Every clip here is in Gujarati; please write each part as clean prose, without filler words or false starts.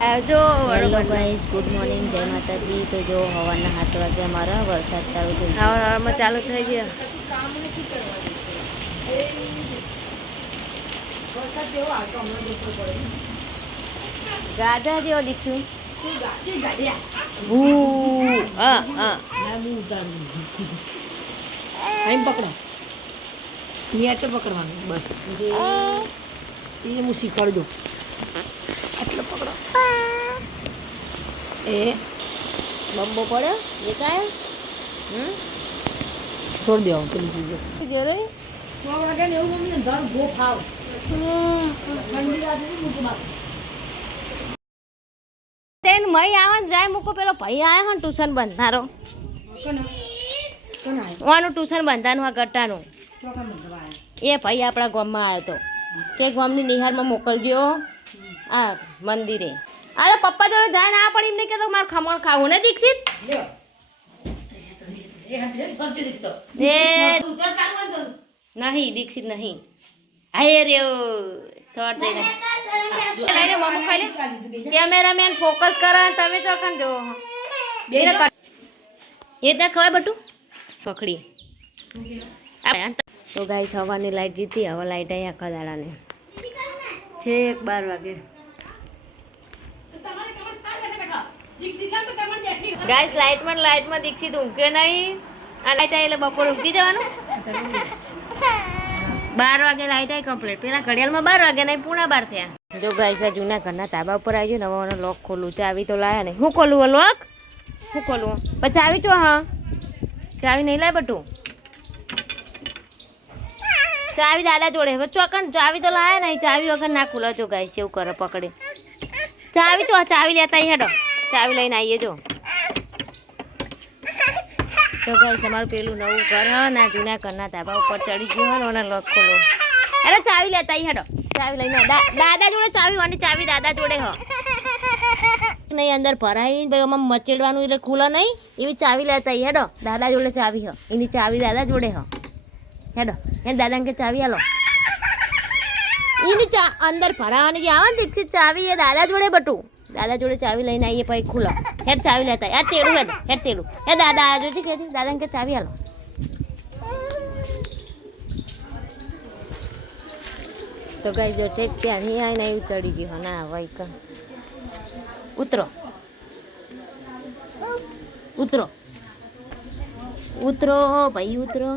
જો હેલો ગાઈસ, ગુડ મોર્નિંગ, જય માતાજી. તો જો હવાના 7 વાગે અમારા વરસાદ ચાલુ થઈ ગયો. હવામાં ચાલુ થઈ ગયો. ગાધા જેવો દીખ્યું. હા હા અહીં પકડો નીચે પકડવાનું બસ એ હું શીખવાડી દઉં આટલો પકડો એ બમ્બો પડ્યો દેખાય. છોડ દેવાનું પેલી ચીજો જોરે 6 વાગે ને એવું મમ્મીને ઘર ભો ખાવ ઠંડી લાગે ને મૂકો બાપ તેન મય આવન જાય મૂકો પેલો ભાઈ આયો હન ટ્યુશન બંધારો ઓનું ટ્યુશન બંધાનું આ ગટ્ટાનું એ ભાઈ આપણા ગામમાં આવ્યો તો કે ગામની નિહારમાં મોકલજો આ મંદિરે. અરે પપ્પા જોડે જાય ના પણ એમને કે મારે ખમણ ખાવું ને દીક્ષિત નહીં દીક્ષિત નહીં હાય રે થોડ દઈને લઈને મમ્મો ખાઈ લે કેમેરામેન ફોકસ કરે તમે તો કન જો બેને એ તો ખવાય બટું પકડી. તો ગાઈસ સવારની લાઈટ જીતી, હવે લાઈટ આવી આખા દાડાને છેક 12 વાગે. ગાઈસ લાઈટમાં દીક્ષિત ઊંઘે નહીં. આ લાઈટ આવી એટલે બપોર ઊંઘી જવાનું. 12 વાગે લાઈટ આવી કમ્પ્લીટ. પેલા ઘડિયાળમાં 12 વાગે નહીં પૂણા 12 થયા. જો ગાઈસ આ જૂના ઘરના તાબા ઉપર આવી ગયું. નવાનો લોક ખોલું, ચાવી તો લાયા નહીં. હું ખોલું લોક? શું ખોલું? પછી ચાવી તો હા ચાવી નહીં લાય બટું. ચાવી દાદા જોડે હવે ચોકન ચાવી તો લાયા નહીં. ચાવી વગર ના ખુલો. જો ગાઈસ એવું કરે પકડે ચાવી તો ચાવી લેતા હેડો ચાવી લઈને આવીએ. જો તો ગાઈસ અમારું પેલું નવું ઘર હ ના જૂના ઘરના ધાબા ઉપર ચડી ગયું હોય ને લોક ખોલો. અરે ચાવી લેતા હેડો ચાવી લઈને દાદા જોડે ચાવી અને ચાવી દાદા જોડે હ નહીં અંદર ભરાઈ ભાઈ આમાં મચેડવાનું એટલે ખુલે નહીં એવી ચાવી લેતા હેડો દાદા જોડે ચાવી હ એની ચાવી દાદા જોડે હ હેડો એ દાદાને કે ચાવી હાલો એની અંદર ભરાવાની જે આવે ને દીક્ષિત ચાવી એ દાદા જોડે બટું દાદા જોડે ચાવી લઈને આવીએ પછી ખુલો હેડ ચાવી લેતા યાર તેડું હેડ તેડું હે દાદા આ જોજે કે દાદાને કે ચાવી હાલો. તો ગાઈસ જો ઠેક ત્યાં અહીં આવીને એવું ચડી ગયું ના ભાઈ કા ઉતરો ઉતરો ઉતરો ભાઈ ઉતરો.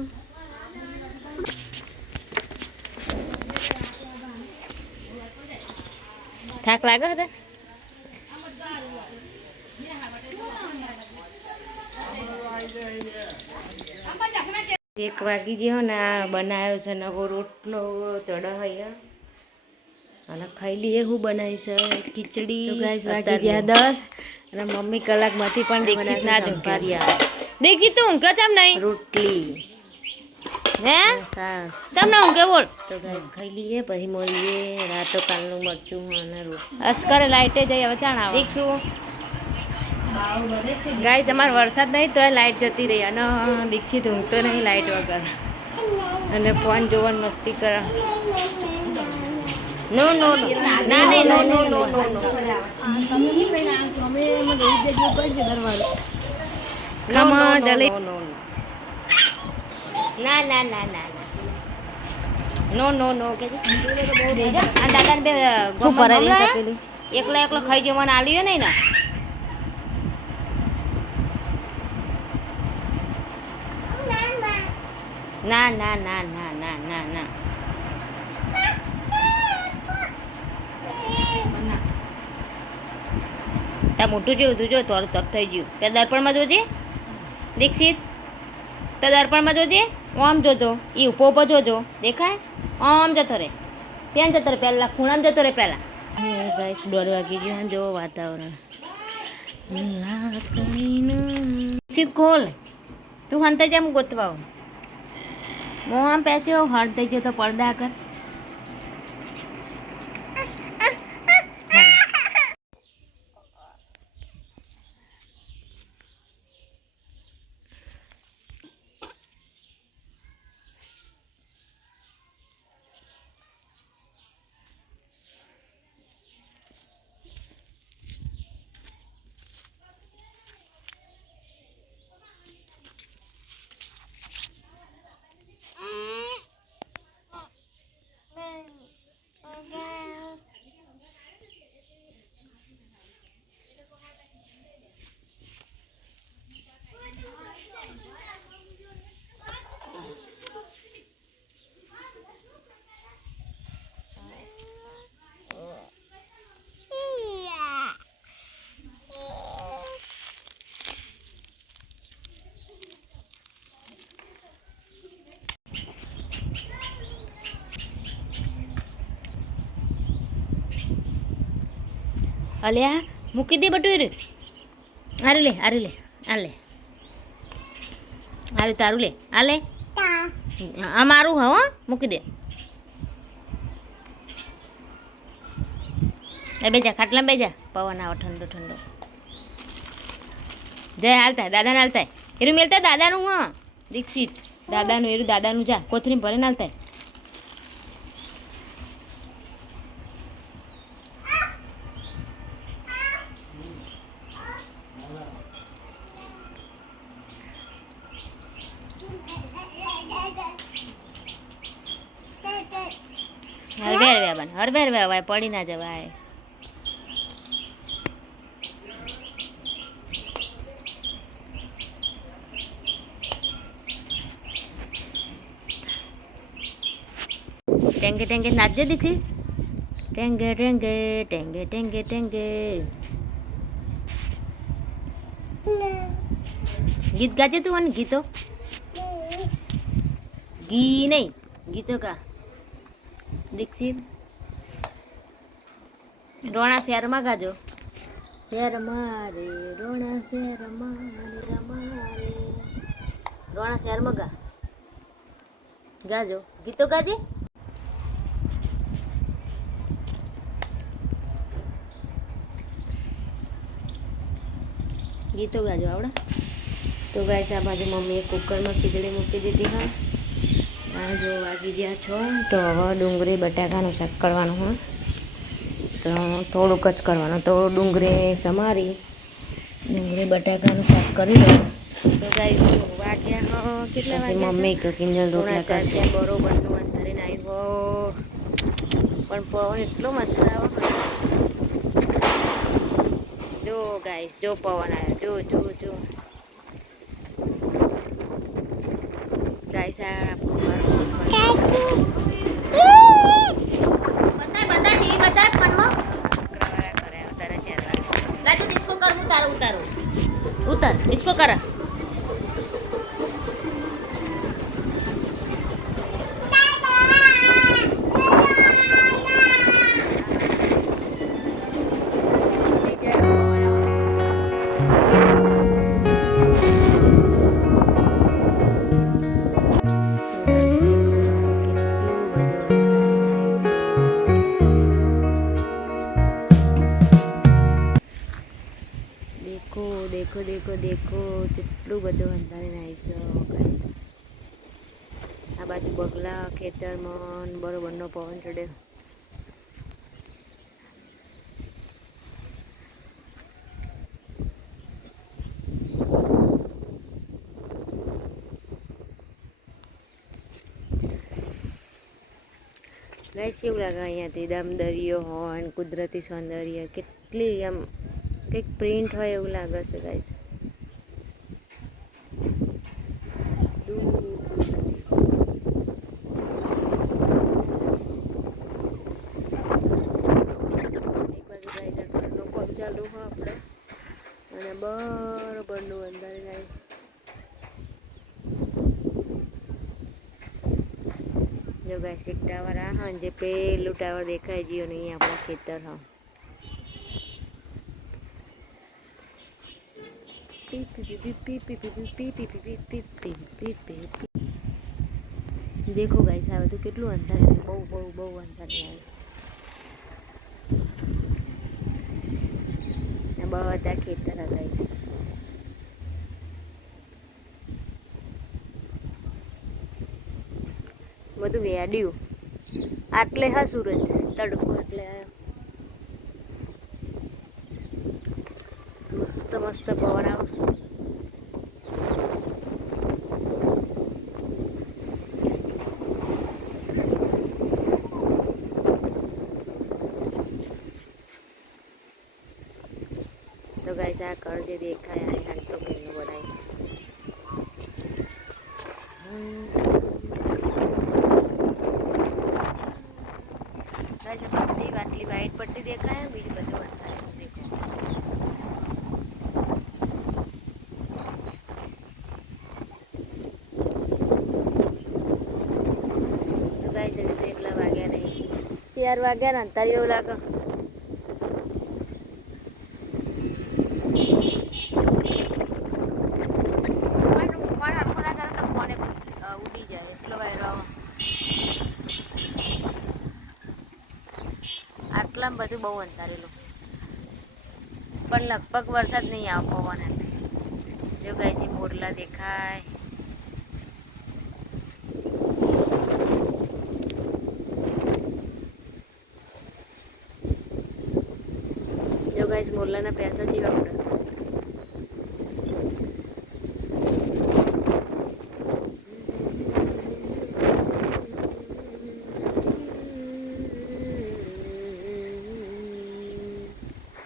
થાક લાગે છે 1 વાગી ગયો ને આ બનાવ્યો છે નવો રોટલો ચડાવ્યો અને ખાઈ લઈએ. શું બનાવી છે ખીચડી. વાગી ગયા 10 અને મમ્મી કલાકમાંથી પણ દીક્ષિત ના ઢંકાર્યા. દીક્ષિત તું ઊંઘે ચમ નહીં? રોટલી હે તમને ઊંઘે બોલ. તો ગાઈસ ખાઈ લઈએ પછી મળીએ. રાતો કાલનું મરચું અને રોટલી અસ્કર લાઈટે જઈ હવે ચાણ આવે દીક્ષું. ગાઈસ અમારે વરસાદ નહીં તો લાઈટ જતી રહી અને દીક્ષિત ઊંઘતો નહીં લાઈટ વગર અને ફોન જોવાની મસ્તી કરે. નો નો ના નહીં નો નો નો નો નો ના ના ના ના નો નો નો કે દાદાને બે એકલા એકલો ખાઈ જવાનું આલ્યો નહીં ને. ના ના ના ના ના ના ના તા મોટું જેવું તું જો તોર તપ થઈ ગયું. તે દર્પણમાં જોજે દીક્ષિત તો દર્પણમાં જોજે આમ જોજો એ ઉભો ઉભો જોજો દેખાય આમ જતો રે પેન જતો રે પહેલાં ખૂણામાં જતો રે પહેલાં. ગાઈસ 1:30 વાગી ગયો જો વાતાવરણ ખોલ તું હંતે જેમ ગોતવા હું આમ પેચ્યો હળ થઈ ગયો તો પડદા કર. અલ્યા મૂકી દે બટું આરું લે આરું લે આ લે આરું તારું લે આ લે આ મારું હો મૂકી દે એ બેજા ખાટલા બેજા પવન આવો ઠંડો ઠંડો જય હાલતા દાદાને હાલતા એરું મેલતા દાદાનું હા દીક્ષિત દાદાનું એરું દાદાનું જા કોથરી ભરે હાલતા હરવે હરવે હવાય પડી ના જવાય ટેંગે ટેંગે નાચજે દીકરી ટેંગે ટેંગે ટેંગે ટેંગે ટેંગે ગીત ગાજે તું અને ગીતો ગી નહીં ગીતો કા દીક્ષિત રોણા શહેરમાં ગાજો શહેર મારે રોણા શહેર મારે રમારે રોણા શહેરમાં ગાજો ગીતો ગાજે ગીતો ગાજો આવડે તો ગાઈસ આ બાજુ મમ્મીએ કુકરમાં ખીચડી મૂકી દીધી હા આ જો વાગી ગયા છો તો હવે ડુંગળી બટાકાનું શાક કરવાનું હોય તો થોડુંક જ કરવાનું તો ડુંગળી સમારી ડુંગળી બટાકાનું શાક કરી દઉં તો ગાઈસ વાગ્યા કેટલા વાગ્યા મમ્મી કિંજલ રોટલા કરશે બરોબરનું અંતરીને આવ્યો પણ પવન એટલો મસ્ત આવ્યો જો ગાઈસ જો પવન આવ્યો જો જો જો ગાઈસ આ ઉતાર ડિસ્કો કર દેખો દેખો દેખો કેટલું બધું અંધારે નાય છે આ બાજુ બગલા ખેતરમાં બરોબરનો પવન ચડ્યો ગાઈસ એવું લાગે અહીંયાથી દમ દરિયો હોય ને કુદરતી સૌંદર્ય કેટલી આમ કંઈક પ્રિન્ટ હોય એવું લાગે છે ગાઈસ ચાલુ હોય આપણે અને બરોબરનું અંદર જાય જો ગાઈસ એક ટાવર આ હા જે પેલું ટાવર દેખાય ગયો ને અહીંયા આપણા ખેતર હા દેખો ગાઈસ આ બધું કેટલું અંધાર બહુ બહુ બહુ અંધાર બધા ખેતર ગાઈસ બધું વેડ્યું આટલે હા સુરત તડકો એટલે મસ્ત મસ્ત પવન આવે તો ગાઈસ આ કર જે દેખાય આ તો ઘરનું બનાય ગાઈસ પટ્ટી આટલી વાઈટ પટ્ટી દેખાય બીજું બધું અંધારે દેખો તો ગાઈસ હજી તો એટલા વાગ્યા નહીં 4 વાગ્યા ને અંધારી એવું લાગે બધું બહુ અંધારેલું, પણ લગભગ વરસાદ નહીં આવે પવન એટલે. જો ગાયથી મોરલા દેખાય. જો ગાઈસ મોરલાના પૈસા જેવા ઉડે.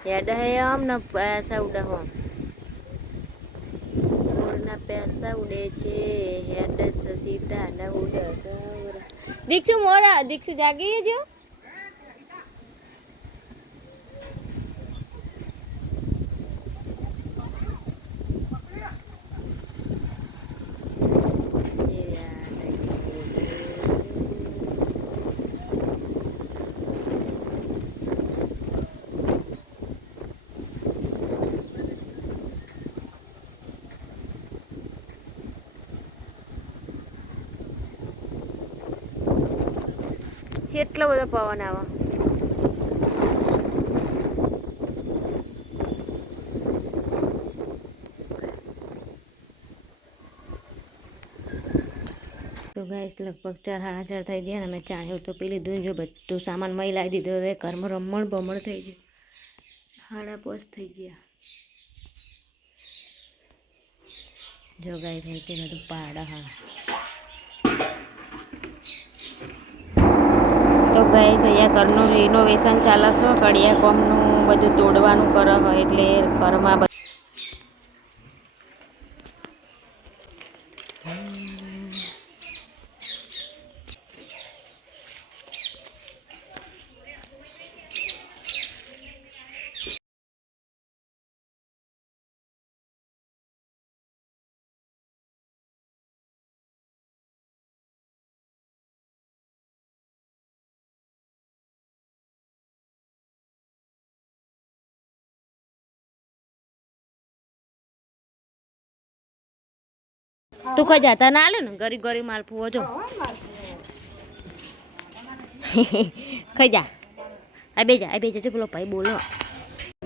હેડ હે આમ ને પૈસા ઉડે હો. મોરના પૈસા ઉડે છે, હેડ છે સીધા ને ઉડે સવરા. દીક્ષુ મોરા, દીક્ષુ જાગી જો. કેટલો બધો પવન આવે. તો ગાઈસ લગભગ 4:30 થઈ ગયા ને અમે ચાય ઉતોપી લીધું. જો બધું સામાન મય લાવી દીધો. હવે ઘરમાં રમણ બમણ થઈ ગયું. 5:30 થઈ ગયા. જો ગાઈસ અહીંથી બધું પાડા હા. તો ગાઈસ અહીંયા ઘરનું રિનોવેશન ચાલે છે. કડિયા કોમનું બધું તોડવાનું કરે હોય એટલે ઘરમાં તું કોઈ જાતા ના આલે ને ગરીબ ગરીબ માલપુઓ જો ખાઈ જા. આ બે જા પેલો ભાઈ બોલો.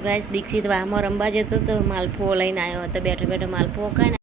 ગાઈસ દીક્ષિત વાહમાં રમવા જતો તો માલપુઓ લઈને આવ્યો હતો. બેઠો બેઠો માલપુઓ ખાય ને.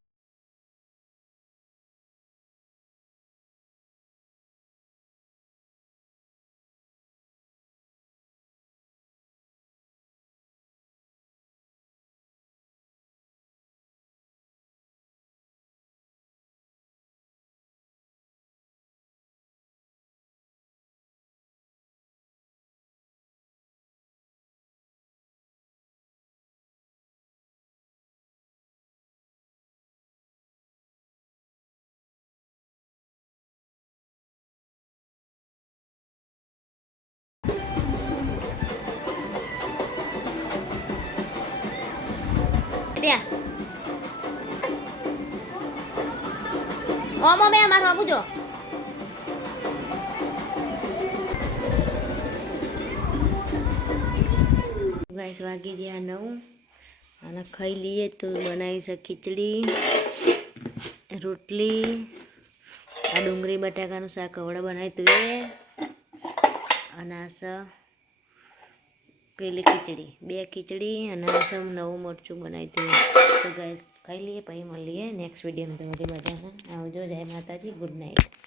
ઓ મમ્મી અમારું આપું જો. ગાઈસ વાગી ગયા 9 અને ખાઈ લઈએ. તો બનાવી છે ખીચડી, રોટલી, આ ડુંગળી બટાકાનું શાક કવડા બનાવી તું એ, અને આ પેલી ખીચડી, 2 ખીચડી અને નવું મરચું બનાવી તું. તો ગાઈસ ખાઈ લઈએ પછી મળીએ નેક્સ્ટ વિડીયોમાં. તમારી બધાને આવજો. જય માતાજી. Good night.